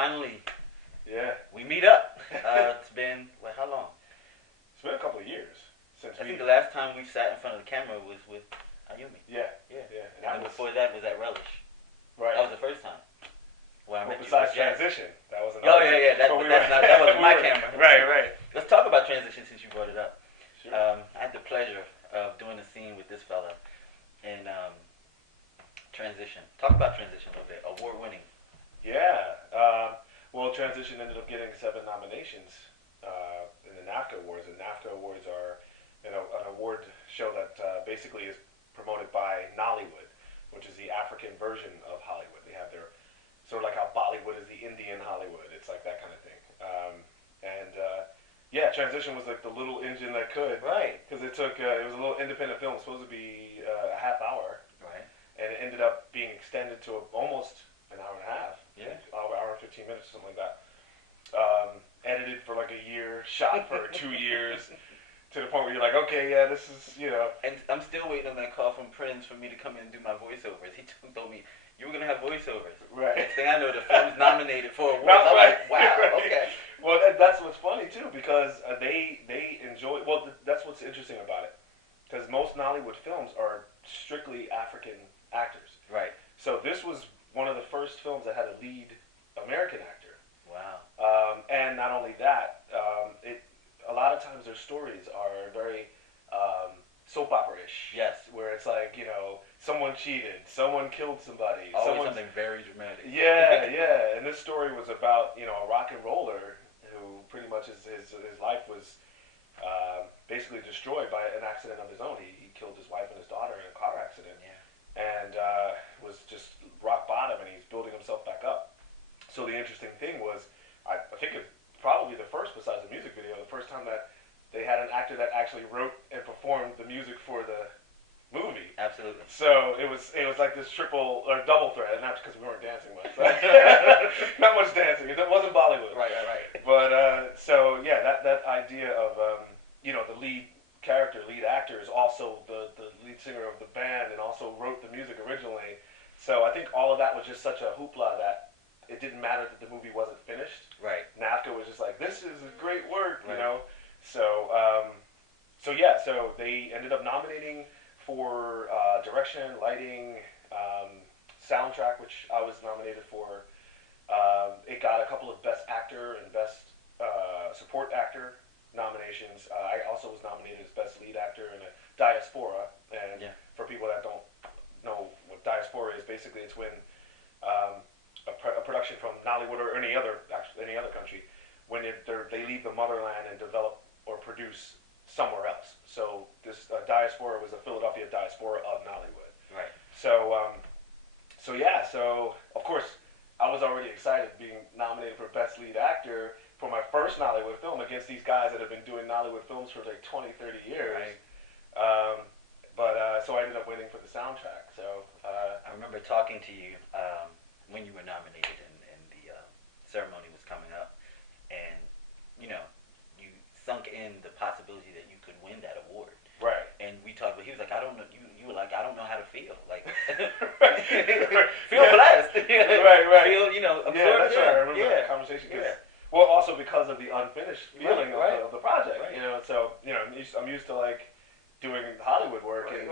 finally, Yeah. we meet up. It's been, how long? It's been a couple of years since I think the last time we sat in front of the camera was with Ayumi. Yeah. Yeah. And And before that was at Relish. Right. That was the first time. Well, besides Transition, that was another. Oh, yeah. That wasn't my camera. Right. Let's talk about Transition since you brought it up. Sure. I had the pleasure of doing a scene with this fella in Transition. Talk about Transition a little bit. Award-winning. Yeah. Well, Transition ended up getting 7 nominations in the NAFTA Awards. And NAFTA Awards are an award show that basically is promoted by Nollywood, which is the African version of Hollywood. They have their sort of like how Bollywood is the Indian Hollywood. It's like that kind of thing. Transition was like the little engine that could. Right. Because it was a little independent film, supposed to be a half hour. Right. And it ended up being extended to almost an hour and a half. Yeah. Hour and 15 minutes or something like that. Edited for like a year, shot for 2 years. To the point where you're like, okay, yeah, this is, And I'm still waiting on that call from Prince for me to come in and do my voiceovers. He told me, you were going to have voiceovers. Right. Next thing I know, the film's nominated for awards. I'm like, wow, right. Okay. Well, that's what's funny, too, because they enjoy, that's what's interesting about it. Because most Nollywood films are strictly African actors. Right. So this was one of the first films that had a lead American actor. Wow. And not only that, a lot of times their stories are very soap opera-ish. Yes. Where it's like, someone cheated, someone killed somebody. Always something very dramatic. Yeah. And this story was about, a rock and roller who pretty much his life was basically destroyed by an accident of his own. He killed his wife and his daughter in a car accident. Yeah. And was just rock bottom, and he's building himself back up. So the interesting thing was, I think it's probably the first, besides the music video, the first time that they had an actor that actually wrote and performed the music for the movie. Absolutely. So it was like this triple or double threat, and that's because we weren't dancing much. Right? Not much dancing. It wasn't Bollywood. Right. But that idea of the lead character, lead actor, is also the lead singer of the band, and also wrote the music originally. So I think all of that was just such a hoopla that it didn't matter that the movie wasn't finished. Right. NAFTA was just like, this is great work, right. So they ended up nominating for direction, lighting, soundtrack, which I was nominated for. It got a couple of Best Actor and Best Support Actor nominations. I also was nominated as Best Lead Actor in a Diaspora. And for people that don't know what Diaspora is, basically it's when a production from Nollywood or any other country, when they leave the motherland and develop or produce somewhere else. So this Diaspora was a Philadelphia Diaspora of Nollywood. Right. So of course I was already excited being nominated for Best Lead Actor for my first Nollywood film against these guys that have been doing Nollywood films for like 20, 30 years. Right. So I ended up winning for the soundtrack. So I remember talking to you when you were nominated and the ceremony was coming up, and you sunk in the possibility that you could win that award. Right. And we talked, but he was like, I don't know. You were like, I don't know how to feel. Like, right. feel blessed. Right. Feel, absorbed. Yeah, that's right. I remember that conversation. Well, also because of the unfinished feeling of the project. Right. I'm used to like doing Hollywood work, and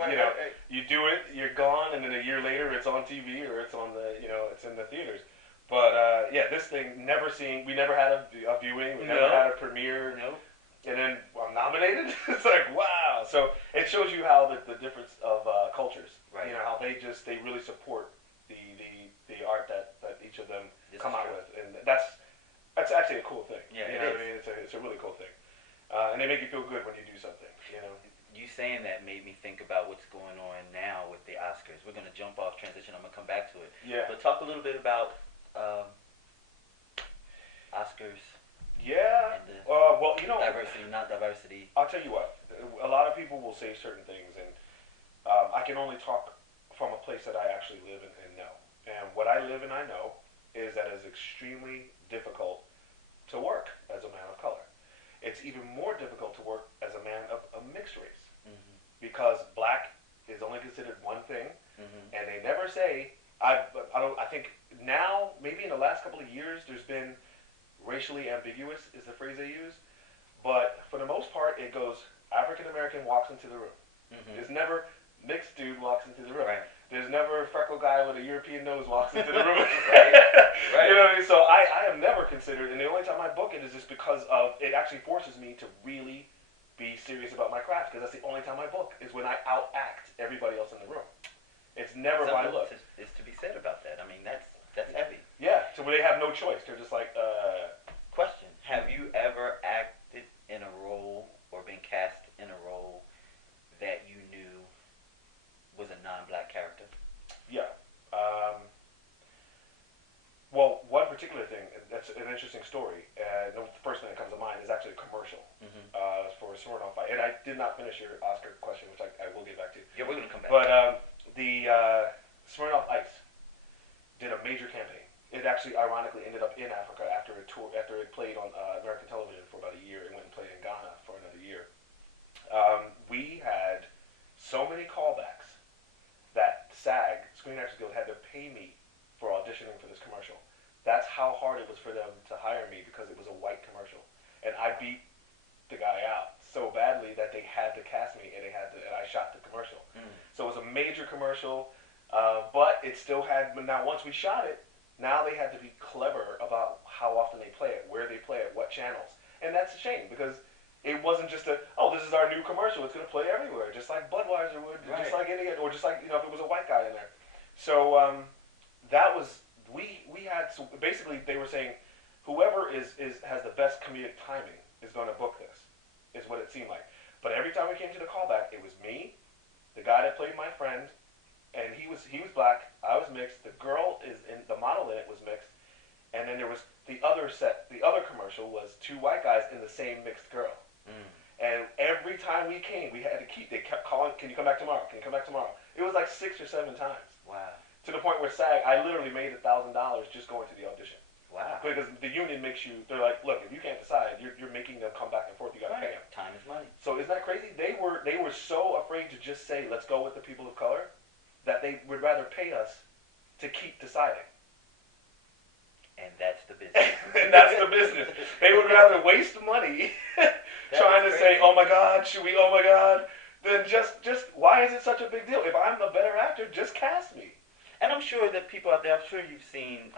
you do it, you're gone, and then a year later it's on TV or it's on it's in the theaters. But this thing we never had a viewing, we never had a premiere. No. And then I'm nominated. It's like, wow. So it shows you how the difference of cultures. Right. How they really support the art that each of them come out with, and that's actually a cool thing. Yeah, what I mean? It's a really cool thing, and they make you feel good when you do something. You saying that made me think about what's going on now with the Oscars. We're gonna jump off Transition. I'm gonna come back to it. Yeah. But talk a little bit about Oscars. Yeah. And the diversity, not diversity. I'll tell you what. A lot of people will say certain things, and I can only talk from a place that I actually live in and know. And what I live and I know is that it's extremely difficult to work as a man of color. It's even more difficult to work as a man of a mixed race, because black is only considered one thing, and they never say. I think now, maybe in the last couple of years, there's been racially ambiguous is the phrase they use, but for the most part, it goes African American walks into the room. Mm-hmm. There's never mixed dude walks into the room. Right. There's never a freckled guy with a European nose walks into the room. Right. Right. You know what I mean? So I have never considered, and the only time I book it is just because of it actually forces me to really be serious about my craft, because that's the only time I book is when I outact everybody else in the room. It's never by look. Is to be said about that. I mean, that's heavy. Yeah, so they have no choice. They're just like, Question: have you ever acted in a role or been cast in a role that you knew was a non-black character? yeah. Well, one particular thing that's an interesting story. The first thing that comes to mind is actually a commercial Mm-hmm. for a Smirnoff fight. And I did not finish your Oscar question, which I will get back to. Yeah, we're gonna come back. But the Smirnoff Ice did a major campaign. It actually, ironically, ended up in Africa after a tour, after it played on American television for about a year, and went and played in Ghana for another year. We had so many callbacks that SAG, Screen Actors Guild, had to pay me for auditioning for this commercial. That's how hard it was for them to hire me, because it was a white commercial, and I beat the guy out so badly that they had to cast me, and I shot the commercial. Mm. So it was a major commercial, but it still had. But now once we shot it, now they had to be clever about how often they play it, where they play it, what channels, and that's a shame, because it wasn't just this is our new commercial, it's gonna play everywhere, just like Budweiser would, Right. just like any, or just like, if it was a white guy in there. So that was we had. So basically, they were saying whoever has the best comedic timing is going to book this, is what it seemed like. But every time we came to the callback, it was me, the guy that played my friend, and he was black, I was mixed, the model in it was mixed, and then there was the other commercial was two white guys and the same mixed girl. Mm. And every time we came, they kept calling, can you come back tomorrow? Can you come back tomorrow? It was like 6 or 7 times. Wow. To the point where SAG, I literally made $1,000 just going to the audition. Wow. Because the union makes you, they're like, look, if you can't decide, you're making them come back and forth, you gotta pay them. Time is money. So isn't that crazy? They were so afraid to just say, let's go with the people of color, that they would rather pay us to keep deciding. And that's the business. And that's the business. They would rather waste money trying to say, oh my God, oh my God, then just why is it such a big deal? If I'm a better actor, just cast me. And I'm sure that people out there, I'm sure you've seen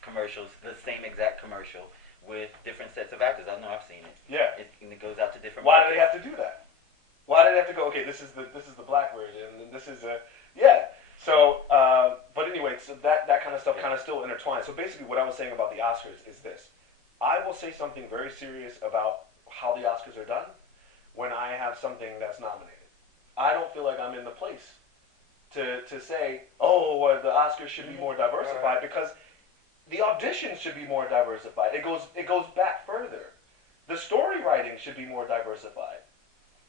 commercials, the same exact commercial with different sets of actors. I know I've seen it. Yeah. And it goes out to different Why markets. do they have to do that? Why do they have to go, okay, this is the black version, and this is yeah. So, but anyway, so that kind of stuff kind of still intertwines. So basically what I was saying about the Oscars is this. I will say something very serious about how the Oscars are done when I have something that's nominated. I don't feel like I'm in the place to say, the Oscars should be more diversified, because the auditions should be more diversified. It goes back further. The story writing should be more diversified.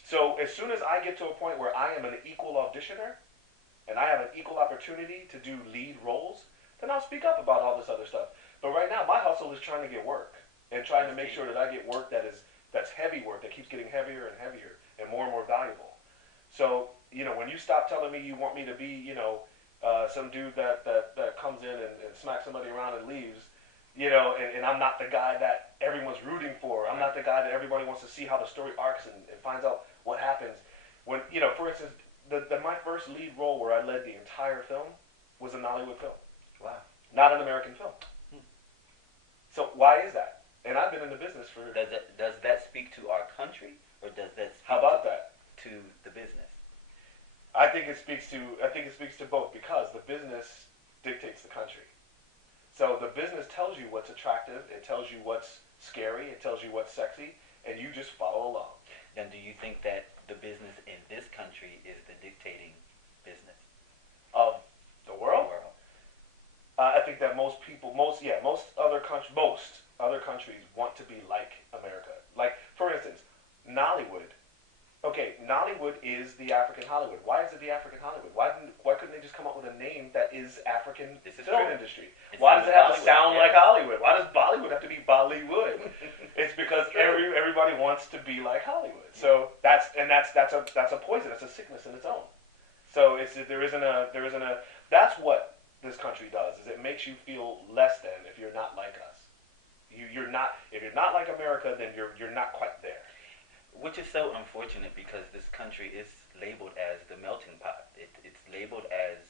So as soon as I get to a point where I am an equal auditioner and I have an equal opportunity to do lead roles, then I'll speak up about all this other stuff. But right now, my hustle is trying to get work and trying to make sure that I get work that's heavy work, that keeps getting heavier and heavier and more valuable. So, when you stop telling me you want me to be, some dude that comes in and smacks somebody around and leaves, and I'm not the guy that everyone's rooting for. I'm not the guy that everybody wants to see how the story arcs and finds out what happens. When, for instance, my first lead role where I led the entire film was a Nollywood film. Wow. Not an American film. So why is that? And I've been in the business for... Does that speak to our country, or does that speak How about that? to the business? I think it speaks to both, because the business dictates the country. So the business tells you what's attractive, it tells you what's scary, it tells you what's sexy, and you just follow along. And do you think that the business in this country is the dictating business Of the world? I think that most other countries want to be like America. Like, for instance, Nollywood. Okay, Nollywood is the African Hollywood. Why is it the African Hollywood? Why couldn't they just come up with a name that is African film industry? Why does it have to sound like Hollywood? Why does Bollywood have to be Bollywood? It's because everybody wants to be like Hollywood. So that's a poison. That's a sickness in its own. So there isn't a. That's what this country does. Is it makes you feel less than if you're not like us. You're not. you're not like America, then you're not quite there. Which is so unfortunate because this country is labeled as the melting pot. It's labeled as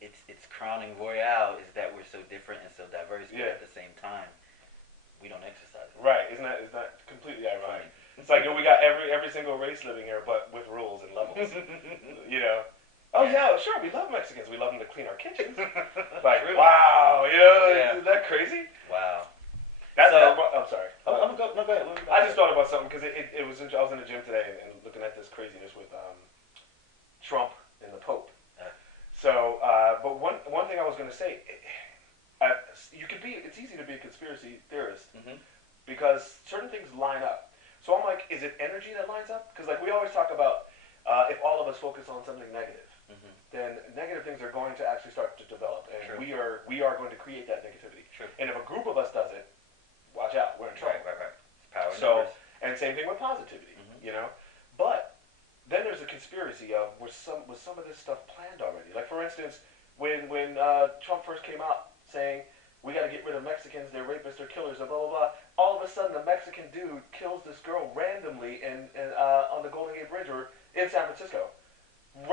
its crowning royale is that we're so different and so diverse, but at the same time, we don't exercise it. Right? Isn't that completely ironic? It's like we got every single race living here, but with rules and levels. You know. Oh yeah, sure. We love Mexicans. We love them to clean our kitchens. Like True. wow, isn't that crazy? Wow. I'm sorry. I'm go ahead. I just thought about something because I was in the gym today and looking at this craziness with Trump and the Pope. So, but one thing I was going to say, it's easy to be a conspiracy theorist because certain things line up. So I'm like, is it energy that lines up? Because like we always talk about, if all of us focus on something negative, then negative things are going to actually start to develop, and we are going to create that negativity. True. And if a group of us does it, watch out, we're in trouble. Right. It's power. So, and same thing with positivity, But then there's a conspiracy of was some of this stuff planned already? Like for instance, when Trump first came out saying we got to get rid of Mexicans, they're rapists, they're killers, and blah blah blah. All of a sudden, a Mexican dude kills this girl randomly on the Golden Gate Bridge or in San Francisco. It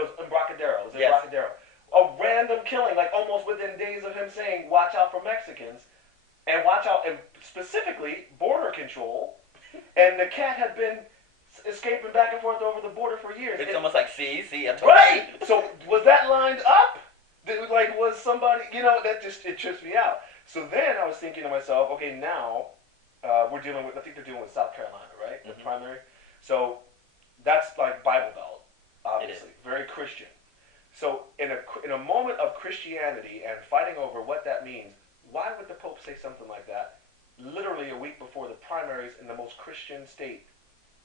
was in Embarcadero. Embarcadero. A random killing, like almost within days of him saying, "Watch out for Mexicans," and watch out, and specifically border control. And the cat had been escaping back and forth over the border for years. It's almost like see, I told you. Right. So was that lined up? Like was somebody? That just it trips me out. So then I was thinking to myself, okay, now we're dealing with. I think they're dealing with South Carolina, right? The primary. So that's like Bible Belt, obviously, very Christian. So in a moment of Christianity and fighting over what that means, why would the Pope say something like that? Literally a week before the primaries in the most Christian state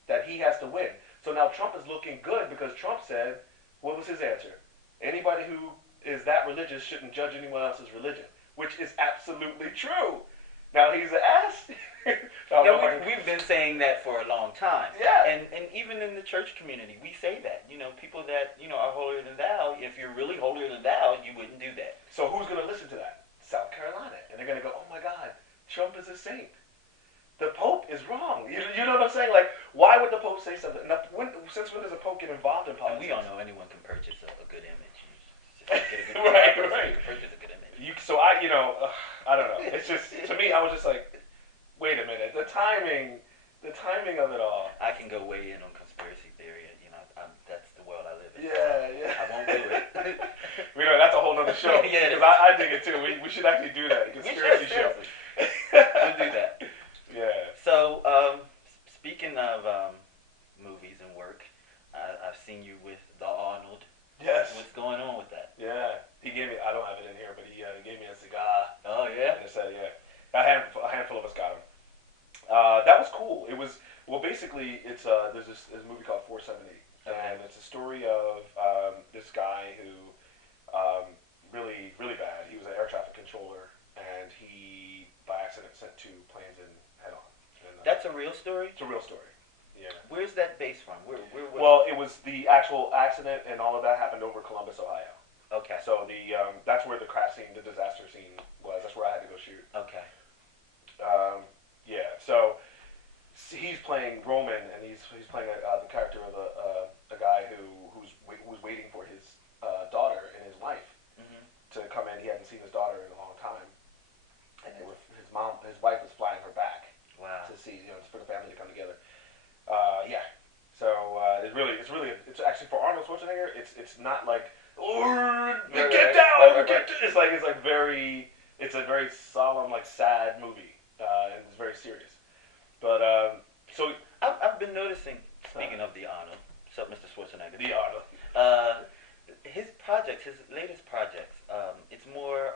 that he has to win. So now Trump is looking good because Trump said, what was his answer? Anybody who is that religious shouldn't judge anyone else's religion, which is absolutely true. Now he's an ass. We've been saying that for a long time. Yeah. And even in the church community, we say that. People that, are holier than thou, if you're really holier than thou, you wouldn't do that. So who's going to listen to that? South Carolina. And they're going to go, oh my God, Trump is a saint. The Pope is wrong. You know what I'm saying? Like, why would the Pope say something? Now, since when does a Pope get involved in politics? And we all know anyone can purchase a good image. Just get a good right. You can purchase a good image. I don't know. It's just, to me, I was just like, wait a minute. The timing of it all. I can go way in on conspiracy theory. That's the world I live in. Yeah. I won't do it. That's a whole other show. Yeah, because I dig it too. We should actually do that. A conspiracy show. We'll do that. Yeah. So, speaking of movies and work, I've seen you with the Arnold. Yes. What's going on with that? Yeah. He gave me, I don't have it in here, but he gave me a cigar. Oh, yeah? And it said, yeah. A handful of us got him. That was cool. It was, well, basically, there's this movie called 478. Okay. And it's a story of this guy who, really, really bad. He was an air traffic controller, and he, by accident, sent 2 planes in head-on. And, that's a real story? It's a real story. Yeah. Where's that based from? Well, it was the actual accident, and all of that happened over Columbus, Ohio. Okay. So that's where the crash scene, the disaster scene was. That's where I had to go shoot. Okay. Yeah. So he's playing Roman, and he's playing the character of a guy who's waiting for his daughter and his wife to come in. He hadn't seen his daughter in a long time, and his wife was flying her back. Wow. To see, for the family to come together. Yeah. So it's actually for Arnold Schwarzenegger. It's not like get down. It's a very solemn, like sad movie, and it's very serious. But so I've been noticing. Speaking of the Arnold, what's up, Mr. Schwarzenegger? The Arnold. His projects, his latest projects, it's more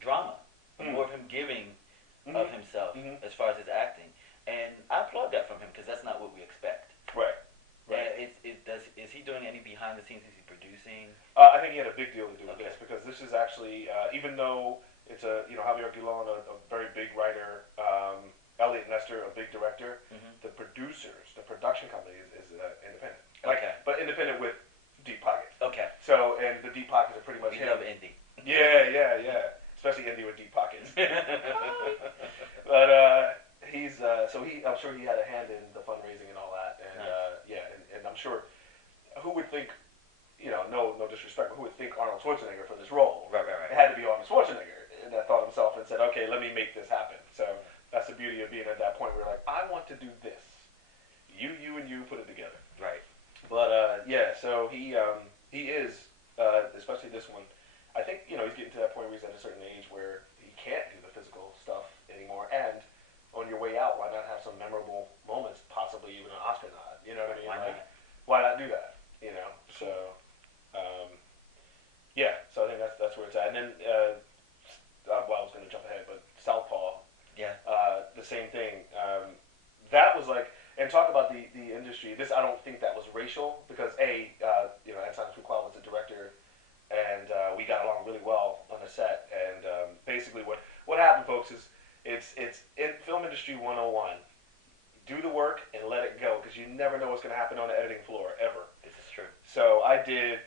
drama, more of him giving of himself as far as his acting, and I applaud that from him because that's not what we expect. Right. Is he doing any behind the scenes? Is he producing? I think he had a big deal to do with this because this is actually, even though it's Javier Guillon, a very big writer, Elliot Nestor, a big director, the production company is independent. But independent with deep pockets. Okay. So, and the deep pockets are pretty much him. We love indie. Yeah. Especially indie with deep pockets. I'm sure he had a hand in the fundraising and all that. And Nice. and I'm sure who would think, no disrespect, but who would think Arnold Schwarzenegger for this role? Right, right, It right. had to be Arnold Schwarzenegger, and that thought himself and said, okay, let me make this happen. So that's the beauty of being at that point where you're like, I want to do this. You, and you put it together. Right. But so he is, especially this one. I think he's getting to that point where he's at a certain age where he can't do the physical stuff anymore. And on your way out, why not have some memorable moments, possibly even an Oscar nod? You know what I mean? Why Like, not? why not do that? So so I think that's where it's at. And then well, I was going to jump ahead, but Southpaw, Yeah. the same thing. That was like, and talk about the industry. This, I don't think that was racial because Anton Fuqua was the director, and we got along really well on the set. And basically, what happened, folks, is it's in film industry 101. Do the work and let it go because you never know what's going to happen on the editing floor ever. This is true. So I did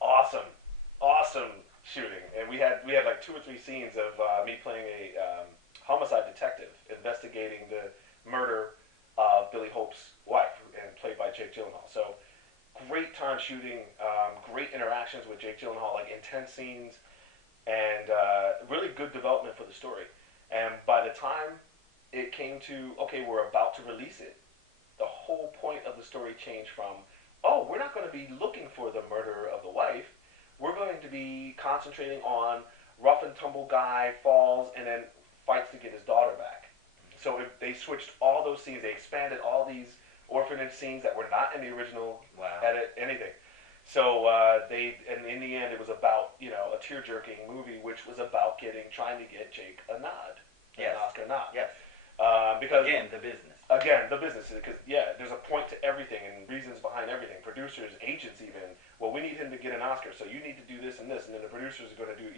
awesome shooting, and we had like 2 or 3 scenes of me playing a homicide detective investigating the murder of Billy Hope's wife, and played by Jake Gyllenhaal. So great time shooting, great interactions with Jake Gyllenhaal, like intense scenes, and really good development for the story. And by the time it came to, okay, we're about to release it, the whole point of the story changed from, oh, we're not going to be looking for the murderer of the wife. We're going to be concentrating on rough and tumble guy falls and then fights to get his daughter back. So they switched all those scenes. They expanded all these orphanage scenes that were not in the original edit, anything. So and in the end, it was about a tear-jerking movie, which was about trying to get Jake a nod, an Oscar nod. Yes. Because again, the business. Again, the business, because there's a point to everything and reasons behind everything. Producers, agents, even. Well, we need him to get an Oscar, so you need to do this and this, and then the producers are going to do.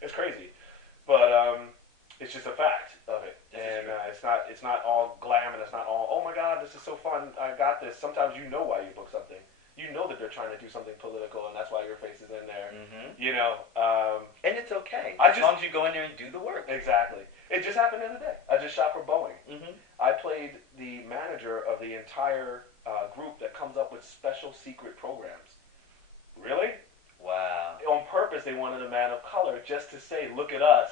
It's crazy, but it's just a fact of it, and it's not all glam, and it's not all, oh my God, this is so fun, I got this. Sometimes you know why you book something. You know that they're trying to do something political, and that's why your face is in there. Mm-hmm. And it's okay as long as you go in there and do the work. Exactly. It just happened the other day. I just shot for Boeing. Mm-hmm. I played the manager of the entire group that comes up with special secret programs. Really? Wow. On purpose, they wanted a man of color just to say, look at us.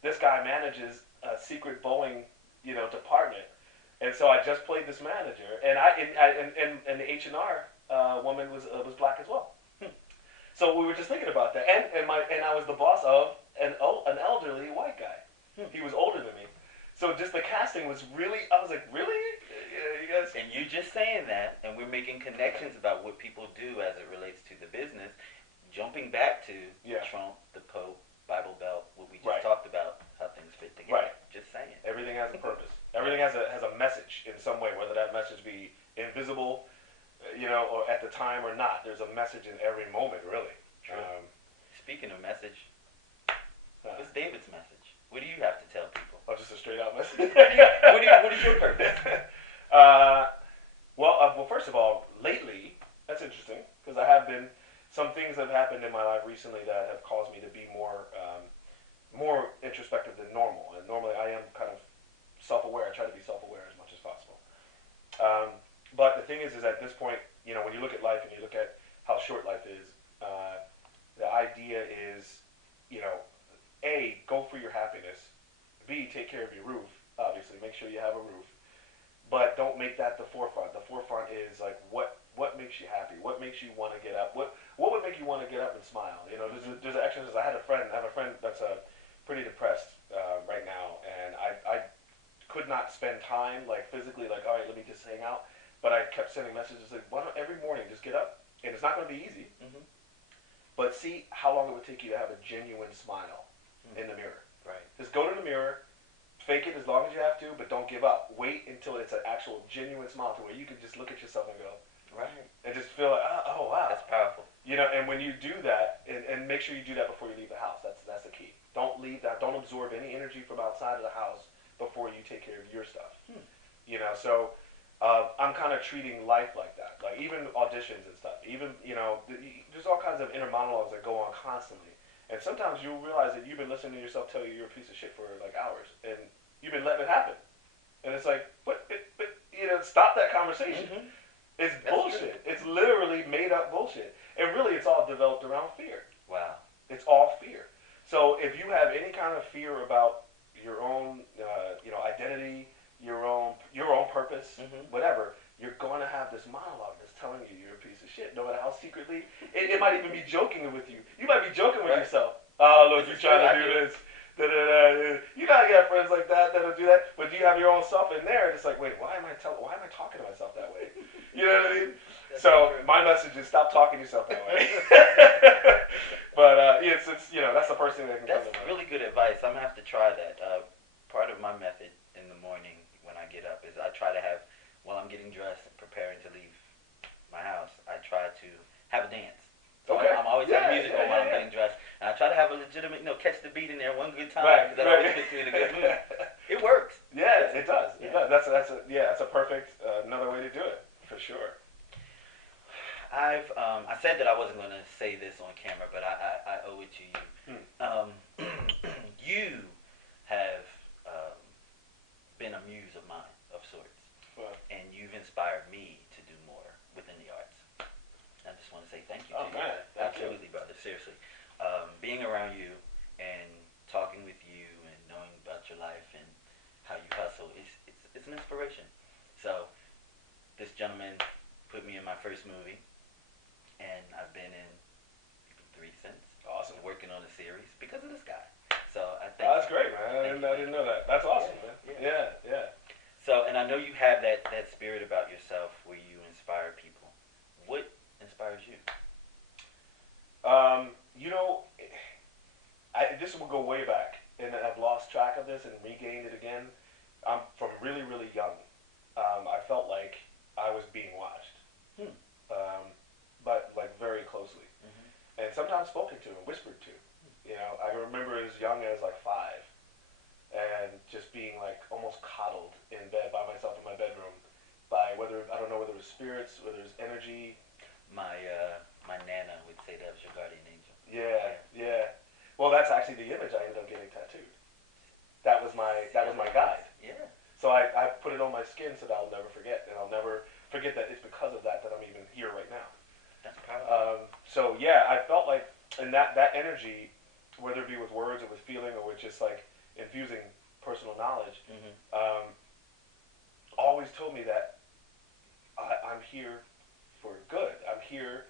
This guy manages a secret Boeing, department. And so I just played this manager, and the H&R woman was black as well. So we were just thinking about that, and I was the boss of an elderly white guy. He was older than me. So just the casting was really, I was like, really? You guys? And you just saying that, and we're making connections about what people do as it relates to the business, jumping back to Trump, the Pope, Bible Belt, what we just talked about, how things fit together. Right. Just saying. Everything has a purpose. Everything has a message in some way, whether that message be invisible, or at the time or not. There's a message in every moment, really. True. Speaking of message, what's David's message? What do you have to tell people? Oh, just a straight out message. What is your purpose? Well, first of all, lately, that's interesting, because some things have happened in my life recently that have caused me to be more introspective than normal. And normally I am kind of self-aware. I try to be self-aware as much as possible. But the thing is at this point, when you look at life and you look at how short life is, the idea is, A, go for your happiness. B, take care of your roof. Obviously, make sure you have a roof. But don't make that the forefront. The forefront is like what makes you happy? What makes you want to get up? What would make you want to get up and smile? There's an exercise. I have a friend that's pretty depressed right now, and I could not spend time like physically, like, all right, let me just hang out. But I kept sending messages like, why don't every morning just get up? And it's not going to be easy. Mm-hmm. But see how long it would take you to have a genuine smile in the mirror. Right. Just go to the mirror, fake it as long as you have to, but don't give up. Wait until it's an actual genuine smile to where you can just look at yourself and go, right, and just feel like, oh wow. That's powerful. And when you do that, and make sure you do that before you leave the house. That's the key. Don't leave that. Don't absorb any energy from outside of the house before you take care of your stuff. So I'm kind of treating life like that. Like even auditions and stuff. Even there's all kinds of inner monologues that go on constantly. And sometimes you'll realize that you've been listening to yourself tell you you're a piece of shit for like hours, and you've been letting it happen. And it's like, but stop that conversation. Mm-hmm. It's That's bullshit. It's literally made up bullshit. And really, it's all developed around fear. Wow. It's all fear. So if you have any kind of fear about your own, identity, your own purpose, Mm-hmm. whatever, you're going to have this monologue that's telling you you're a piece of shit, no matter how secretly. It might even be joking with you. You might be joking with Right. yourself. Oh, look, This you're is trying true. to do this. Da, da, da. You gotta get friends like that that'll do that. But you have your own self in there. It's like, wait, why am I talking to myself that way? You know what I mean? That's So true. my message is stop talking to yourself that way. But it's that's the first thing that can That's come to mind. really good advice. I'm gonna have to try that. Part of my method in the morning when I get up is I try to have, while I'm getting dressed and preparing to leave my house, I try to have a dance. So Okay. I'm always having music on while I'm getting dressed, and I try to have a legitimate, catch the beat in there one good time, because that always puts me in a good mood. It works. Yeah, it does. It Yeah. does. That's a perfect another way to do it for sure. I said that I wasn't going to say this on camera, but I owe it to you. You have been a muse of mine, of sorts, Well, and you've inspired me to do more within the arts. I just want to say thank you to you. man, thank Absolutely, brother. Seriously. Being around you and talking with you and knowing about your life and how you hustle, it's an inspiration. So, this gentleman put me in my first movie, and I've been in 3 since. Awesome. Working on a series because of this guy. So I think that's great, man. I didn't know that. That's awesome, man. Yeah. So, and I know you have that spirit about yourself where you inspire people. What inspires you? This will go way back, and I've lost track of this and regained it again. I'm from really, really young. I felt like I was being watched, but like very closely, Mm-hmm. and sometimes spoken to and whispered to. I remember as young as like 5, and just being like almost coddled in bed by myself in my bedroom by I don't know whether it was spirits, whether it was energy. My nana would say that was your guardian angel. Yeah. Well, that's actually the image I ended up getting tattooed. That was my guide. Yeah. So I put it on my skin so that I'll never forget, and I'll never forget that it's because of that I'm even here right now. That's powerful. So yeah, I felt like, and that energy, whether it be with words or with feeling or with just like infusing personal knowledge, always told me that I'm here for good. I'm here.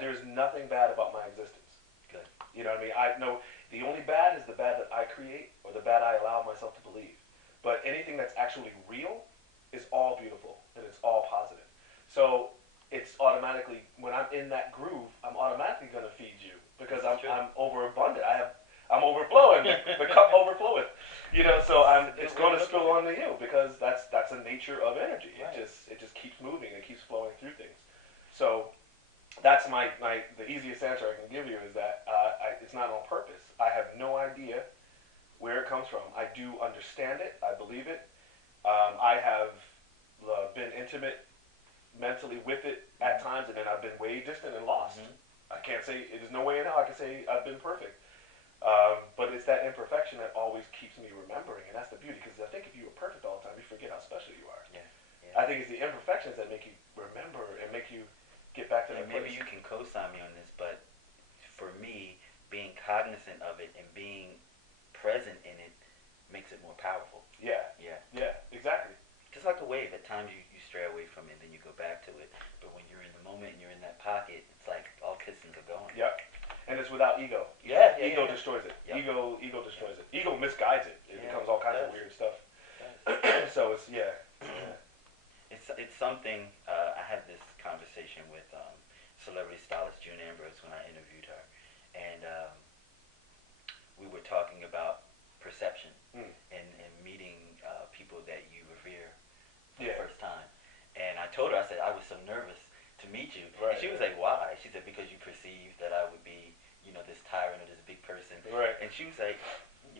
There's nothing bad about my existence. Good. You know what I mean? I know the only bad is the bad that I create or the bad I allow myself to believe. But anything that's actually real is all beautiful and it's all positive. So it's automatically, when I'm in that groove, I'm automatically going to feed you because I'm overabundant. I'm overflowing. The cup overfloweth. So it's going to spill onto you because that's the nature of energy. Right. It just keeps moving. It keeps flowing through things. So that's the easiest answer I can give you is that it's not on purpose. I have no idea where it comes from. I do understand it. I believe it. I have been intimate mentally with it at times, and then I've been way distant and lost. I can't say, there's no way in hell I can say I've been perfect. But it's that imperfection that always keeps me remembering, and that's the beauty, because I think if you were perfect all the time, you forget how special you are. Yeah. I think it's the imperfections that make you remember and make you get back to that place. Maybe you can co-sign me on this, but for me, being cognizant of it and being present in it makes it more powerful. Yeah, exactly. Just like a wave, at times you stray away from it, then you go back to it. But when you're in the moment and you're in that pocket, it's like all pistons are going. Yep. And it's without ego. Ego destroys it. Yep. Ego destroys it. Ego misguides it. It becomes all kinds of weird stuff. So it's It's something. I had this conversation with celebrity stylist June Ambrose when I interviewed her, and we were talking about perception and meeting people that you revere for the first time. And I told her, I said I was so nervous to meet you, and she was like, "Why?" She said, "Because you perceived that I would be, this tyrant or this big person." Right. And she was like,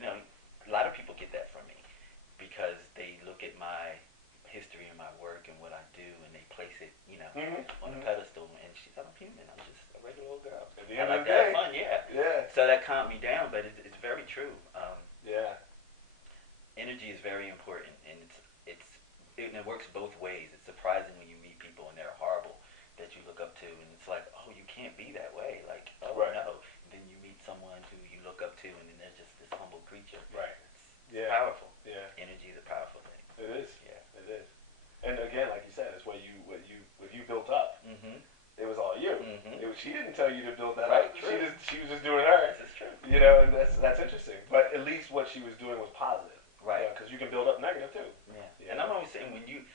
a lot of people get that from me because they look at my history and my work and what I do, and they place it, on a pedestal. And she said, "I'm human. I'm just a regular old girl. At the I end like of the to day, have fun." Yeah. So that calmed me down, but it's very true. Yeah. Energy is very important, and and it works both ways. It's surprising when you meet people and they're horrible that you look up to, and it's like, oh, you can't be that way. Like, oh Right. no. And then you meet someone who you look up to, and then they're just this humble creature. Right. It's powerful. Yeah. Energy is a powerful thing. It is. Yeah. It is. And again, like you said, it's what you built up. Mm-hmm. It was all you. Mm-hmm. She didn't tell you to build that Right, up. true. She was just doing her. This is true. You know, and that's interesting. But at least what she was doing was positive. Right. Because you can build up negative too. Yeah. Yeah. And I'm always saying, when you,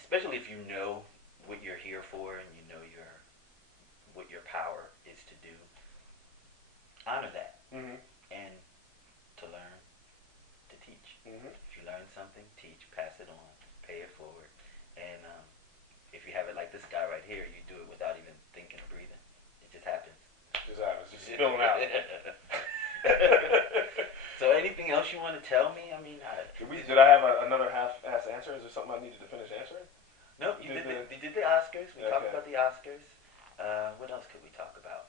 especially if you know what you're here for and you know what your power is to do, honor that. Mm-hmm. And to learn, to teach. Mm-hmm. If you learn something, teach, pass it on, pay it forward. And if you have it like this guy right here, you do it without even thinking or breathing. It just happens. Just spilling out. So anything else you want to tell me? I mean, Did I have another half-ass answer? Is there something I needed to finish answering? no, you did the Oscars. We talked about the Oscars. What else could we talk about?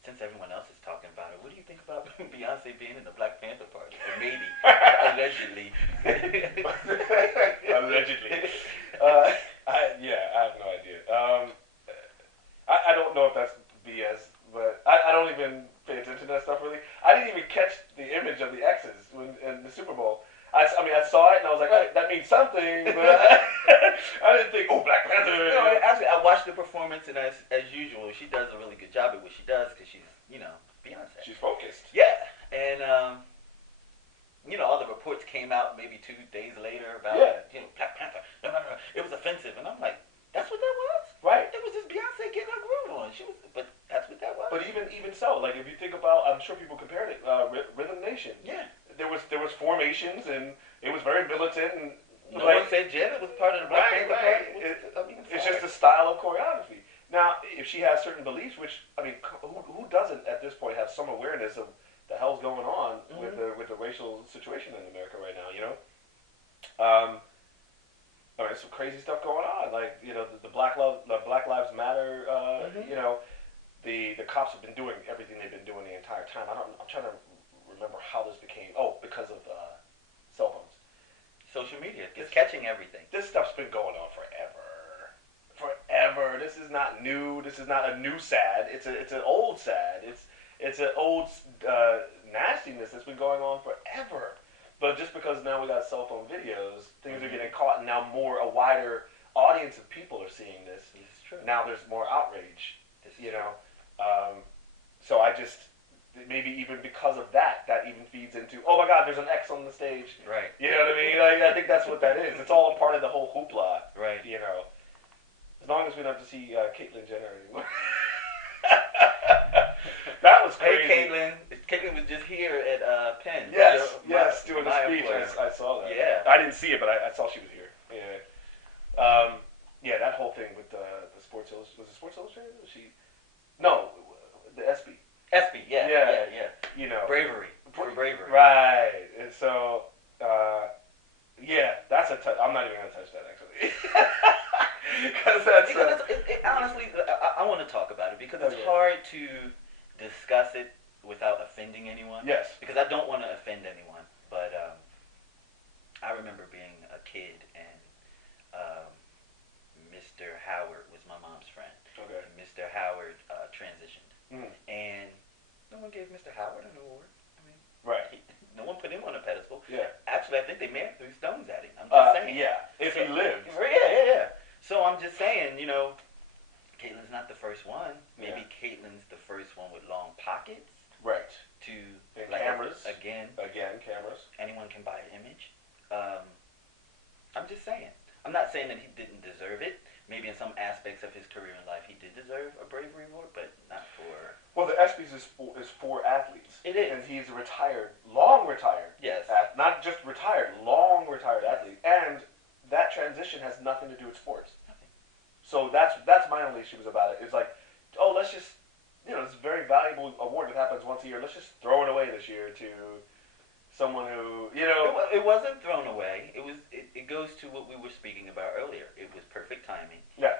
Since everyone else is talking about it, what do you think about Beyonce being in the Black Panther party? Or maybe, allegedly. Allegedly. I have no idea. I don't know if that's BS, but I don't even pay attention to that stuff really. I didn't even catch the image of the X's in the Super Bowl. I mean, I saw it and I was like, oh, that means something, but I didn't think, oh, Black Panther. No, actually, I watched the performance, and as usual, she does a really good job at what she does because she's, Beyonce. She's focused. Yeah, and all the reports came out maybe 2 days later about Black Panther. No, it was offensive, and I'm like, that's what that was. Right. It was just Beyonce getting her groove on. But that's what that was. But even so, like if you think about, I'm sure people compared it, Rhythm Nation. Yeah. There was formations and it was very militant and No one said Janet was part of the Black Panther party. It's just a style of choreography. Now, if she has certain beliefs, which I mean, who doesn't at this point have some awareness of the hell's going on with the racial situation in America right now? I mean, some crazy stuff going on. Like the Black Lives Matter. The cops have been doing everything they've been doing the entire time. I'm trying to remember how this became. Oh, because of cell phones. Social media. It's catching everything. This stuff's been going on forever. Forever. This is not new. This is not a new sad. It's an old sad. It's an old nastiness that's been going on forever. But just because now we got cell phone videos, things are getting caught, and now a wider audience of people are seeing this. This is true. Now there's more outrage. This is true. So I just maybe even because of that even feeds into, oh my God, there's an X on the stage. Right. You know what I mean? Like, I think that's what that is. It's all a part of the whole hoopla. Right. As long as we don't have to see Caitlyn Jenner anymore. That was crazy. Hey, Caitlyn. Caitlyn was just here at Penn. Yes, doing the speech. I saw that. Yeah. I didn't see it, but I saw she was here. Yeah. That whole thing with the Sports Illustrated. Was it Sports Illustrated? No, the SB. SB, yeah. Bravery. For bravery. Right. And so, that's a touch. I'm not even going to touch that, actually. Because honestly, I want to talk about it because it's hard to discuss it without offending anyone. Yes. Because I don't want to offend anyone. But I remember being a kid and Mr. Howard was my mom's friend. Okay. And Mr. Howard transitioned. Mm. And no one gave Mr. Howard an award. I mean, right. No one put him on a pedestal. Yeah. Actually, I think they may have threw stones at him. I'm just saying. Yeah. If he lived. Yeah. So I'm just saying, Caitlyn's not the first one. Maybe Caitlyn's the first one with long pockets. Right. To cameras. Again, cameras. Anyone can buy an image. I'm just saying. I'm not saying that he didn't deserve it. Maybe in some aspects of his career in life, he did deserve a bravery award, but not for. Well, the ESPYs is for athletes. It is, and he's a long retired. Yes. Not just retired, long retired athlete, and that transition has nothing to do with sports. Nothing. So that's my only issue about it. It's like, oh, let's just, it's a very valuable award that happens once a year. Let's just throw it away this year to someone who, It wasn't thrown away. It goes to what we were speaking about earlier. It was perfect timing. Yeah.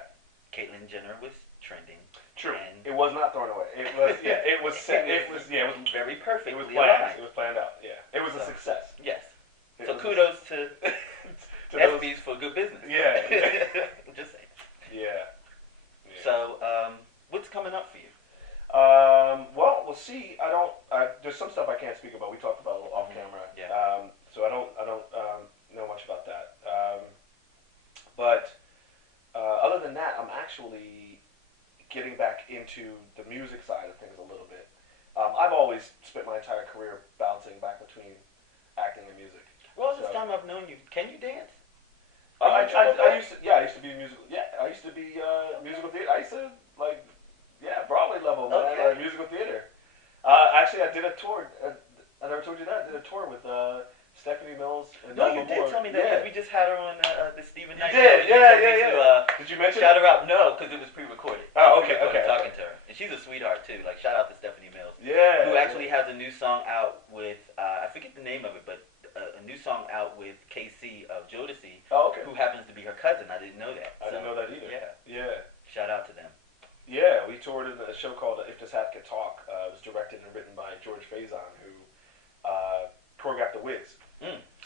Caitlyn Jenner was trending. True. And it was not thrown away. It was it was set. It was very perfect. It was planned. It was planned out. Yeah. It was a success. Yes. So kudos to those. SBs for good business. Yeah. Just saying. Yeah. So, what's coming up for you? Well, we'll see. There's some stuff I can't speak about. We talked about it off camera. Yeah. So I don't know much about that. But other than that, I'm actually getting back into the music side of things a little bit. I've always spent my entire career bouncing back between acting and music. Well, this time I've known you, can you dance? I used to be musical. Yeah, I used to be musical theater. I used to Broadway level, man. Okay. Musical theater. Actually, I did a tour. I never told you that. I did a tour with Stephanie Mills and No, Norma you did Moore. tell me that because we just had her on the Stephen Knight You did, show. yeah. Did you mention shout it? her out? No, because it was pre-recorded. Oh, okay. Talking to her, and she's a sweetheart too. Like, shout out to Stephanie Mills. Yeah. Who actually has a new song out with I forget the name of it, but a new song out with KC of Jodeci. Oh, okay. Who happens to be her cousin. I didn't know that. I didn't know that either. Yeah. Shout out to them. Yeah, we toured in a show called If This Hat Could Talk. It was directed and written by George Faison, who choreographed The Wiz.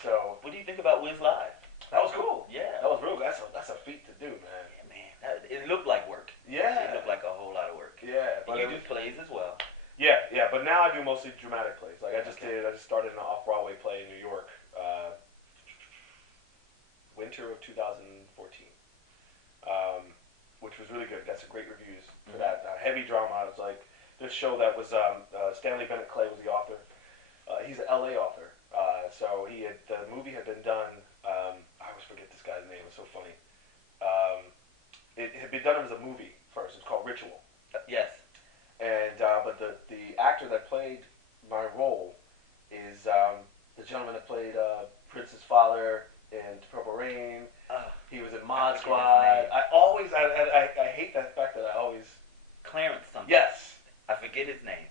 So, what do you think about Wiz Live? That was cool. Yeah. That was real. That's a feat to do, man. Yeah, man. It looked like work. Yeah. It looked like a whole lot of work. Yeah. But you do plays as well. Yeah, but now I do mostly dramatic plays. Like I just started an off-Broadway play in New York, winter of 2014, which was really good. Got some great reviews for that. Heavy drama. It was like this show that was Stanley Bennett Clay was the author. He's an LA author. So the movie had been done. I always forget this guy's name. It's so funny. It had been done as a movie first. It's called Ritual. Yes. And but the actor that played my role is the gentleman that played Prince's father in Purple Rain. He was in Mod Squad. I hate that fact that I always Clarence something. Yes. I forget his name.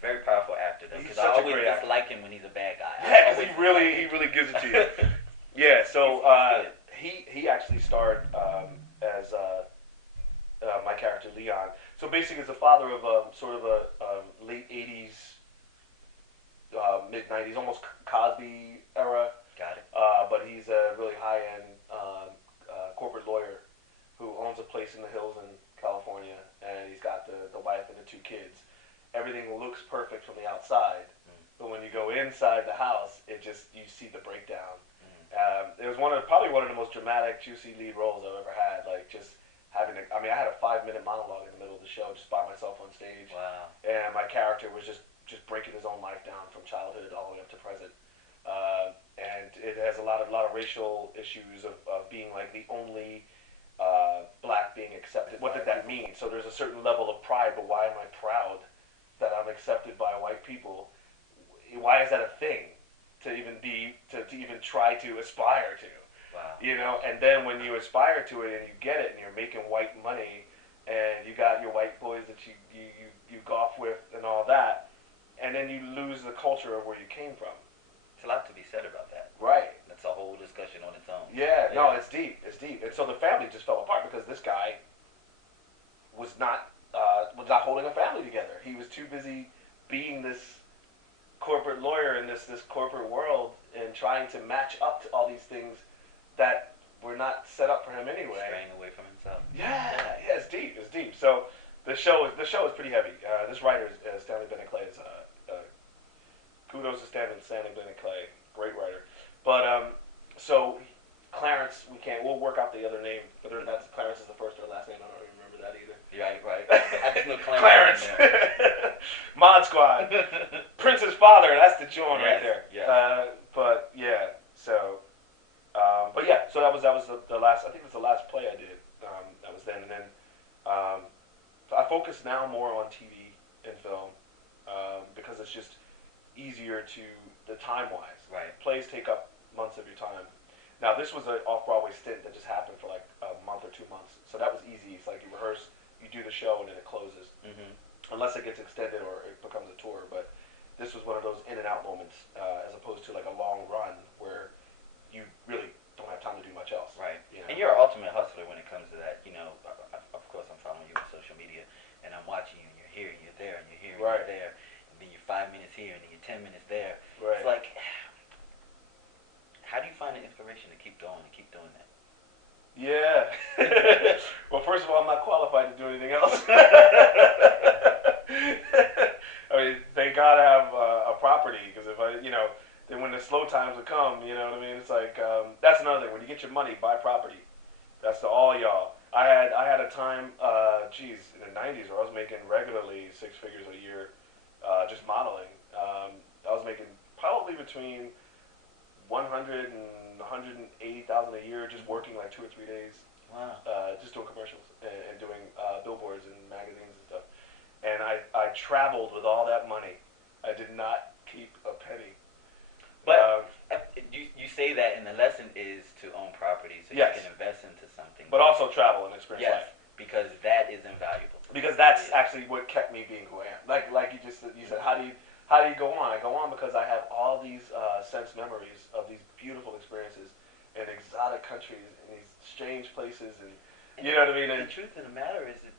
Very powerful actor though, because I such a always great actor. dislike him when he's a bad guy. Yeah, because he really gives it to you. Yeah, so he actually starred as my character Leon. So basically, it's the father of sort of a late '80s, mid '90s, almost Cosby era. Got it. But he's a really high-end corporate lawyer who owns a place in the hills in California, and he's got the wife and the 2 kids. Everything looks perfect from the outside, but when you go inside the house, you see the breakdown. It was probably one of the most dramatic, juicy lead roles I've ever had. Like just I had a 5-minute monologue in the middle of the show just by myself on stage. Wow. And my character was just breaking his own life down from childhood all the way up to present. And it has a lot of racial issues of being like the only black being accepted. What did that mean? So there's a certain level of pride, but why am I proud that I'm accepted by white people? Why is that a thing to even try to aspire to? Wow. You know, and then when you aspire to it and you get it and you're making white money and you got your white boys that you golf with and all that, and then you lose the culture of where you came from. It's a lot to be said about that. Right. That's a whole discussion on its own. Yeah, no, it's deep. And so the family just fell apart because this guy was not holding a family together. He was too busy being this corporate lawyer in this corporate world and trying to match up to all these things that were not set up for him anyway. Straying away from himself. Yeah, it's deep. So the show is pretty heavy. This writer, Stanley Bennett Clay, is kudos to Stanley Bennett Clay, great writer. But so Clarence, we'll work out the other name, whether that's Clarence is the first or last name. I don't even remember that either. Yeah, right. I just know Clarence. Mod Squad, Prince's father. That's the joint right there. Yeah. But yeah, so. So that was the last. I think it was the last play I did. That was then, and then I focus now more on TV and film because it's just easier the time wise. Right. Plays take up months of your time. Now this was an off-Broadway stint that just happened for like a month or 2 months, so that was easy. It's like you rehearse, you do the show, and then it closes. Unless it gets extended or it becomes a tour. But this was one of those in and out moments, as opposed to like a long run where you really don't have time to do much else. Right. You know? And you're an ultimate hustler when it comes to that. You know, of course I'm following you on social media, and I'm watching you, and you're here, and you're there, and you're here, and you're there, and then you're 5 minutes here, and then you're 10 minutes there. Right. It's like, keep going and keep doing that. Yeah. Well, first of all, I'm not qualified to do anything else. I mean, thank God I have a property, because if I, then when the slow times would come, you know what I mean? It's like, that's another thing. When you get your money, buy property. That's to all y'all. I had a time, in the 90s where I was making regularly 6 figures a year, just modeling. I was making probably between 100 and 180,000 a year, just working like 2 or 3 days. Wow. Just doing commercials and doing billboards and magazines and stuff. And I traveled with all that money. I did not keep a penny. But you say that, and the lesson is to own property so yes. you can invest into something. But also travel and experience yes, life. Because that is invaluable. Because that's actually what kept me being who I am. Like you said, how do you go on? I go on because I have all these sense memories of these beautiful experiences in exotic countries, in these strange places, and you know what I mean. The truth of the matter is, that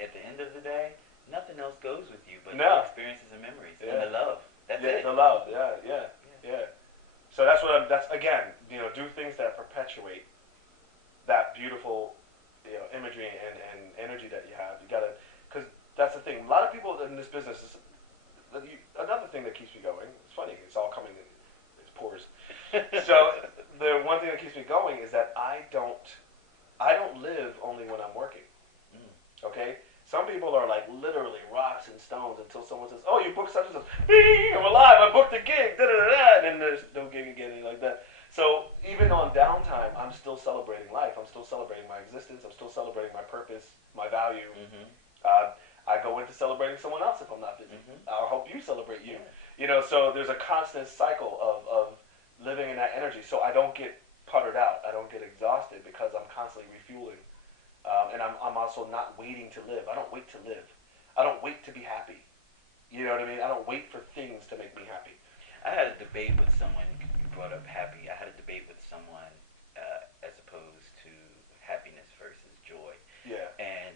at the end of the day, nothing else goes with you but no. your experiences and memories and the love. That's it. The love. Yeah. So that's that's again, do things that perpetuate that beautiful, imagery and energy that you have. You gotta, because that's the thing. A lot of people in this business is another thing that keeps me going. It's funny. It's all coming in. It's pores. So the one thing that keeps me going is that I don't live only when I'm working. Okay. Some people are like literally rocks and stones until someone says, "Oh, you booked such and such." I'm alive. I booked a gig. Da da da. And then there's no gig again, like that. So even on downtime, I'm still celebrating life. I'm still celebrating my existence. I'm still celebrating my purpose, my value. Mm-hmm. I go into celebrating someone else if I'm not busy. Mm-hmm. I'll help you celebrate you. So there's a constant cycle of living in that energy. So I don't get puttered out. I don't get exhausted because I'm constantly refueling. And I'm also not waiting to live. I don't wait to live. I don't wait to be happy. You know what I mean? I don't wait for things to make me happy. I had a debate with someone. You brought up happy. I had a debate with someone as opposed to happiness versus joy. Yeah. And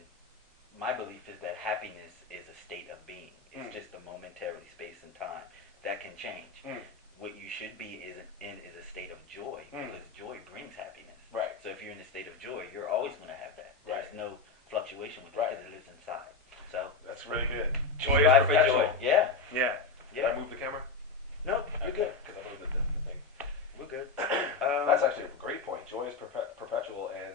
my belief is that happiness is a state of being. It's just a momentary space and time that can change. What you should be is a state of joy, because joy brings happiness. Right. So if you're in a state of joy, you're always going to have that. There's no fluctuation with it because it lives inside. So that's really good. Joy is strive for perpetual. joy. Yeah. Did I move the camera? No, you're good. Because I moved the thing. We're good. That's actually a great point. Joy is perpetual, and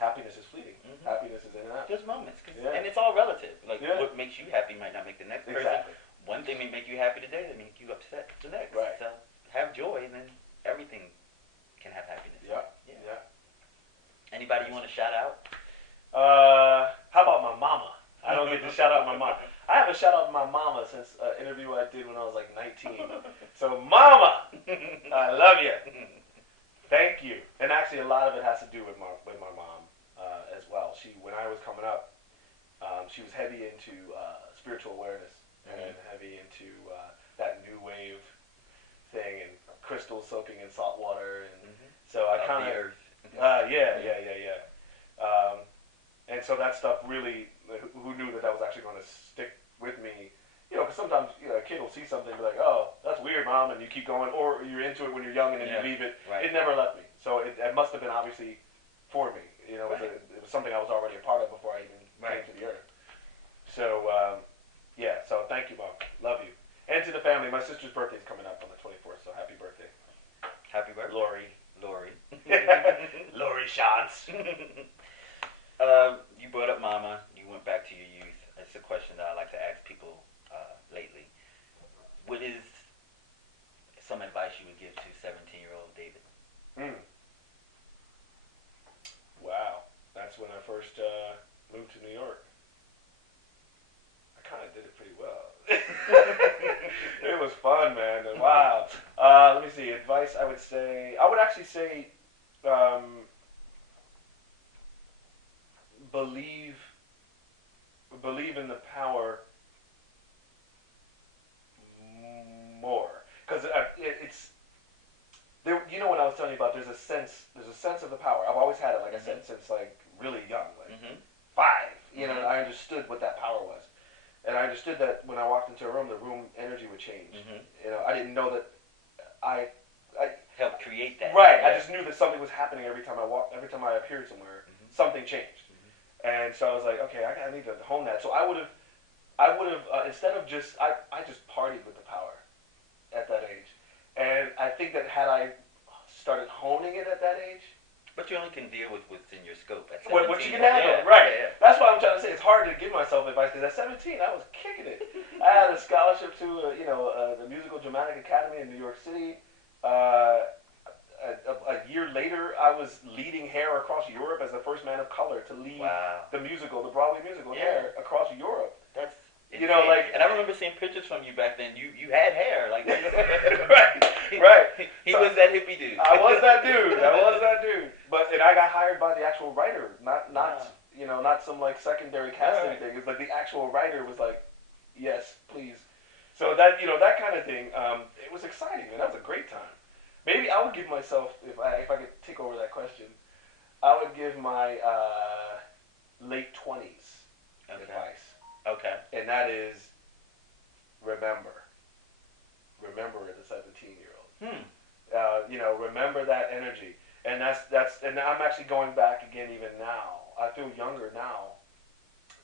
happiness is fleeting. Happiness is in and out. Just moments. And it's all relative. Like what makes you happy might not make the next person. Exactly. One thing may make you happy today, that make you upset the next. Right. So have joy, and then everything can have happiness. Yeah. Anybody you want to shout out? How about my mama? I don't get to shout out my mama. I haven't shout out my mama since an interview I did when I was like 19. So, mama, I love you. Thank you. And actually, a lot of it has to do with my mom as well. When I was coming up, she was heavy into spiritual awareness and heavy into that new wave thing and crystals soaking in salt water. And so I kind of, and so that stuff really, who knew that was actually going to stick with me? Because sometimes a kid will see something and be like, "Oh, that's weird, mom," and you keep going, or you're into it when you're young and then you leave it. Right. It never left me. So it must have been obviously for me. It was something I was already a part of before I even came to the earth. So so thank you, mom. Love you. And to the family, my sister's birthday is coming up on the 24th, so happy birthday. Happy birthday. Lori. Lori Shantz. You brought up mama. You went back to your youth. It's a question that I like to ask people lately. What is some advice you would give to 17-year-old David? Wow. That's when I first moved to New York. I kind of did it pretty well. It was fun, man. Wow. Let me see. Advice I would actually say, believe in the power more, because it's there. What I was telling you about. There's a sense of the power. I've always had it, like I said, since like really young, like 5. I understood what that power was, and I understood that when I walked into a room, the room energy would change. I didn't know that. helped create that. Right. Yeah. I just knew that something was happening every time I appeared somewhere. Mm-hmm. Something changed. Mm-hmm. And so I was like, okay, I need to hone that. So I would have instead of just I just partied with the power at that age, and I think that had I started honing it at that age, But you only can deal with what's in your scope at 17. what you can handle, yeah. right? Yeah. That's what I'm trying to say. It's hard to give myself advice because at 17 I was kicking it. I had a scholarship to the Musical Dramatic Academy in New York City. A year later, I was leading Hair across Europe as the first man of color to lead the Broadway musical Hair across Europe. That's insane. You know, like, and I remember seeing pictures from you back then. You had hair, like right. He was that hippie dude. I was that dude. But I got hired by the actual writer, not some like secondary casting thing. It's like the actual writer was like, yes, please. So that that kind of thing. It was exciting, man. That was a great time. Maybe I would give myself, if I could take over that question, I would give my late 20s advice. Okay. And that is, remember as a 17-year-old. Remember that energy. And and I'm actually going back again even now. I feel younger now,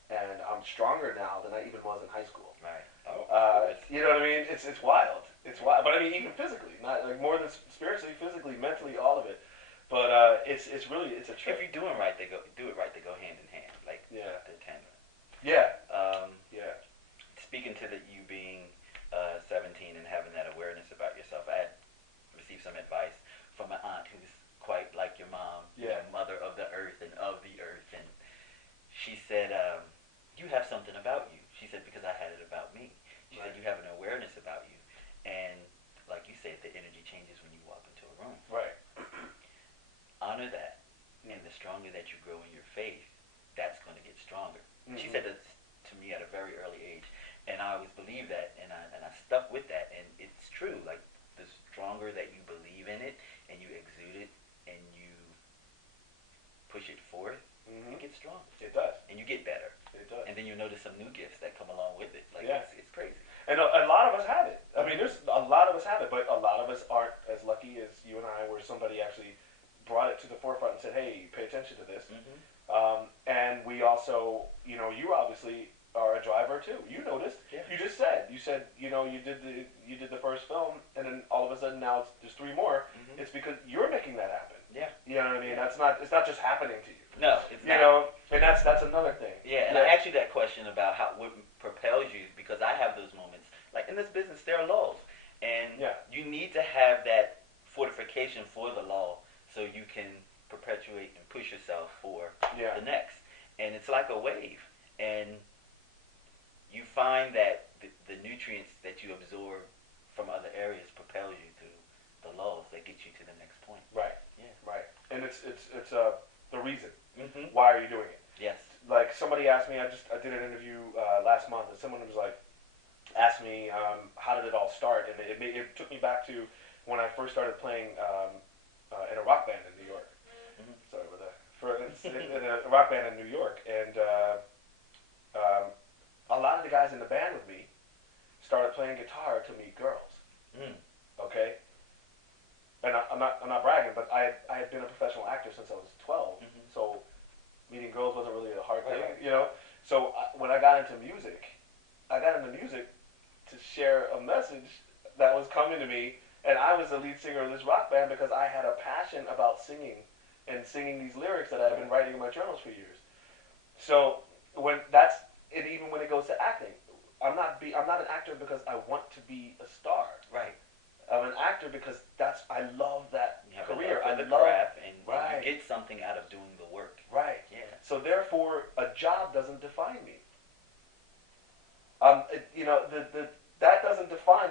and I'm stronger now than I even was in high school. Right. You know what I mean? It's wild. It's wild. But I mean, even physically, not like more than spiritually, physically, mentally, all of it. But it's a trip. If you're doing right, they do it right. They go hand in hand, like the tandem. Yeah. Yeah. Speaking to you being 17 and having that awareness about yourself, I had received some advice from my aunt who's quite like your mom, mother of the earth and of the earth, and she said, "You have something about you." She said, because I had it about me. She said, "You have an awareness about you." And like you said, the energy changes when you walk into a room. Right. Honor that. And the stronger that you grow in your faith, that's going to get stronger. Mm-hmm. She said that to me at a very early age. And I always believed that. And I stuck with that. And it's true. Like, the stronger that you believe in it and you exude it and you push it forth, it gets stronger. It does. And you get better. It does. And then you notice some new gifts that come along with it. Like, it's crazy. And a lot of us have it. I mean, there's a lot of us have it, but a lot of us aren't as lucky as you and I, where somebody actually brought it to the forefront and said, "Hey, pay attention to this." Mm-hmm. And we also, you obviously are a driver too. You noticed. Yeah. You said, you did the first film, and then all of a sudden now there's 3 more. Mm-hmm. It's because you're making that happen. Yeah. You know what I mean? It's not just happening to you. No, it's not. And that's another thing. Yeah, and I asked you that question about what propels you, because I have those moments. Like, in this business, there are laws, and you need to have that fortification for the law so you can perpetuate and push yourself for the next. And it's like a wave, and you find that the nutrients that you absorb from other areas propels you to the laws that get you to the next point. Right. Yeah. Right. And it's the reason. Mm-hmm. Why are you doing it? Yes. Like, somebody asked me, I did an interview last month, and someone was like, asked me, how did it all start? And it took me back to when I first started playing in a rock band in New York. Mm-hmm. Sorry about that. In a rock band in New York, and a lot of the guys in the band with me started playing guitar to meet girls. Mm. Okay. And I'm not bragging, but I had been a professional actor since I was 12, so meeting girls wasn't really a hard thing, So when I got into music, to share a message that was coming to me, and I was the lead singer of this rock band because I had a passion about singing and singing these lyrics that I had been writing in my journals for years. So even when it goes to acting, I'm not an actor because I want to be a star. Right. I'm an actor because I love that career. I love the craft, and you get something out of doing the work. Right. Yeah. So therefore, a job doesn't define me. That doesn't define.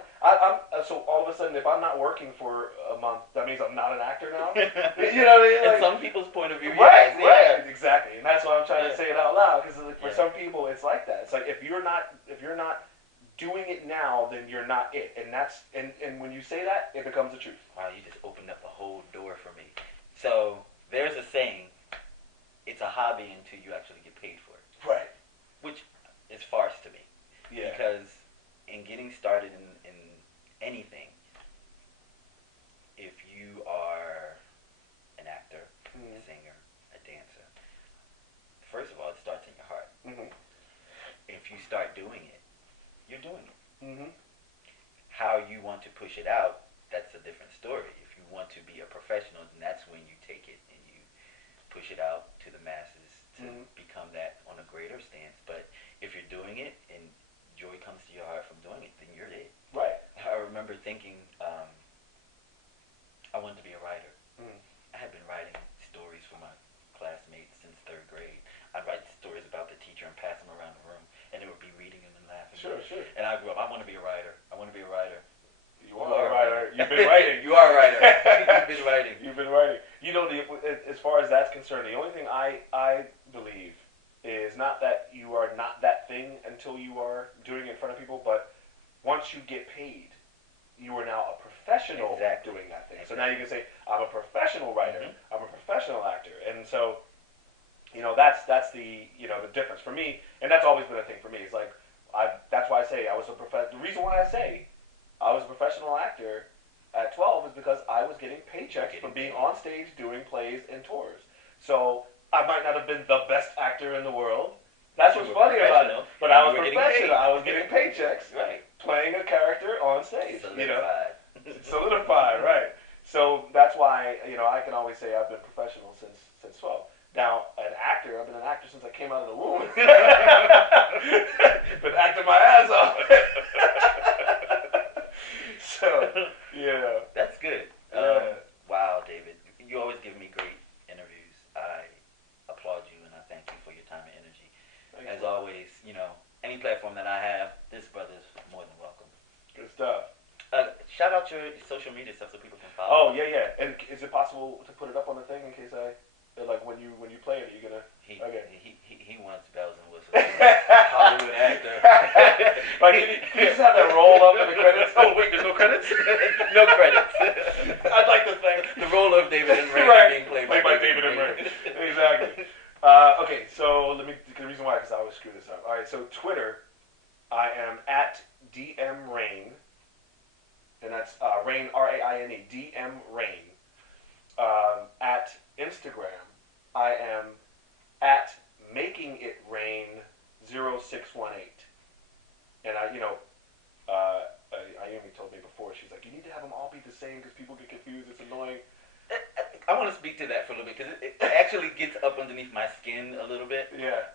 So all of a sudden, if I'm not working for a month, that means I'm not an actor now. You know what I mean? Like, in some people's point of view, right, yes, right, exactly. And that's why I'm trying to say it out loud, because for some people, it's like that. It's like if you're not doing it now, then you're not it. And when you say that, it becomes the truth. Wow, you just opened up a whole door for me. So there's a saying, it's a hobby until you actually get paid for it. Right. Which is farce to me. Yeah. Because in getting started in anything, if you want to push it out, that's a different story. If you want to be a professional, then that's when you take it and you push it out to the masses to become that on a greater stance. But if you're doing it and joy comes to your heart from doing it, then you're it. Right. I remember thinking I wanted to be a writer. I had been writing stories for my classmates since 3rd grade. I'd write stories about the teacher and pass them around the room, and they would be reading them and laughing. Sure. And I grew up, I want to be a writer. I want to be a writer. You are a writer. You've been writing. You are a writer. You've been writing. You've been writing. You know, as far as that's concerned, the only thing I believe is not that you are not that thing until you are doing it in front of people, but once you get paid, you are now a professional doing that thing. So now you can say, I'm a professional writer. I'm a professional actor. And so, you know, that's the, you know, the difference for me. And that's always been a thing for me. It's like, that's why I say I was a the reason why I say I was a professional actor at 12 is because I was getting paychecks from being on stage doing plays and tours. So I might not have been the best actor in the world. That's what's funny about it. But I was professional. I was getting paychecks, playing a character on stage. Solidified. You know, solidified, right? So that's why, you know, I can always say I've been professional since 12. Now, an actor, I've been an actor since I came out of the womb. Been acting my ass off. So, yeah. That's good. Yeah. Wow, David. You always give me great interviews. I applaud you and I thank you for your time and energy. As always, you know, any platform that I have, this brother's more than welcome. Good stuff. Shout out your social media stuff so people can Oh, follow. yeah. And is it possible to put it up on the thing in case like when you play it, are you gonna? He wants bells and whistles. Hollywood actor. Like, can you just have that roll up in the credits? Oh wait, there's no credits. No credits. I'd like to thank the role of David and Raine being played by David and Raine. Exactly. Okay, so the reason why, because I always screw this up. All right, so Twitter, I am at DMRaine, and that's Raine, R-A-I-N-E, DM Raine. At Instagram, I am at Making It Rain 0618. And Ayumi told me before, she's like, you need to have them all be the same because people get confused. It's annoying. I want to speak to that for a little bit because it actually gets up underneath my skin a little bit. Yeah.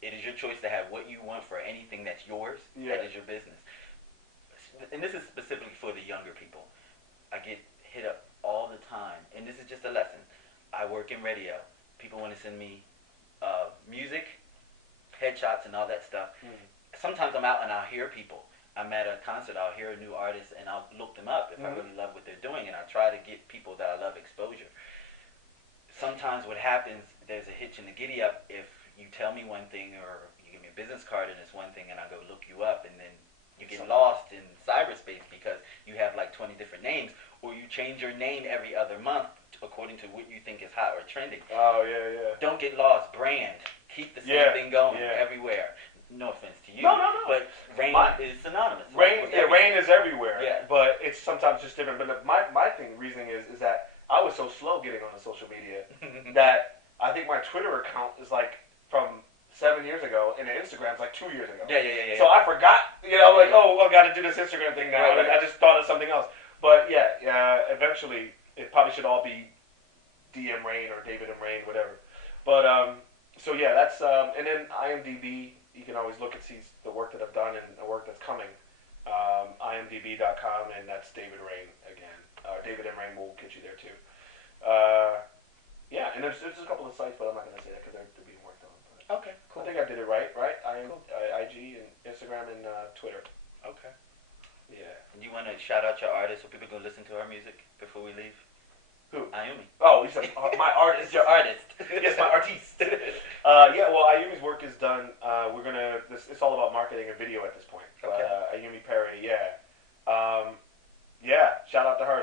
It is your choice to have what you want for anything that's yours. Yeah. That is your business. And this is specifically for the younger people. I get hit up all the time, and this is just a lesson. I work in radio. People want to send me music, headshots, and all that stuff. Sometimes I'm out and I'll hear people. I'm at a concert, I'll hear a new artist, and I'll look them up if I really love what they're doing, and I try to get people that I love exposure. Sometimes what happens, there's a hitch in the giddy up if you tell me one thing or you give me a business card and it's one thing and I go look you up, and then you get lost in cyberspace because you have like 20 different names, or you change your name every other month according to what you think is hot or trending. Oh, yeah. Don't get lost. Brand. Keep the same thing going everywhere. No offense to you. No. But Raine is synonymous. Raine is everywhere. Yeah. But it's sometimes just different. But my reasoning is that I was so slow getting on the social media that I think my Twitter account is like from 7 years ago, and the Instagram's like 2 years ago. Yeah. So I forgot, I got to do this Instagram thing now. Right. I just thought of something else. But eventually it probably should all be DM Raine or David and Raine, whatever. But so yeah, that's and then IMDb. You can always look and see the work that I've done and the work that's coming. IMDb.com, and that's David Raine again. David and Raine will get you there too. And there's a couple of sites, but I'm not going to say that because they're being worked on. But Okay, cool. I think I did it right? IG and Instagram and Twitter. Okay. Yeah. And you want to shout out your artist so people can listen to our music before we leave? Who? Ayumi. Oh, you said my artist. Your artist. Yes, my artiste. Well, Ayumi's work is done. It's all about marketing and video at this point. Okay. Ayumi Perry, shout out to her.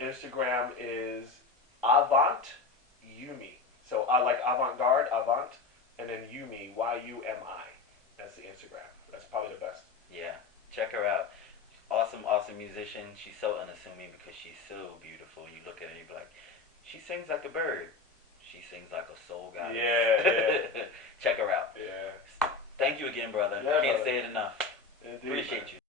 Instagram is Avant Yumi. So I like avant-garde, Avant, and then Yumi, Y-U-M-I. That's the Instagram. That's probably the best. Yeah, check her out. Awesome musician. She's so unassuming because she's so beautiful. You look at her and you be like, she sings like a bird. She sings like a soul goddess. Yeah. Check her out. Yeah. Thank you again, brother. Yeah, Can't brother. say it enough. Indeed, Appreciate man. you.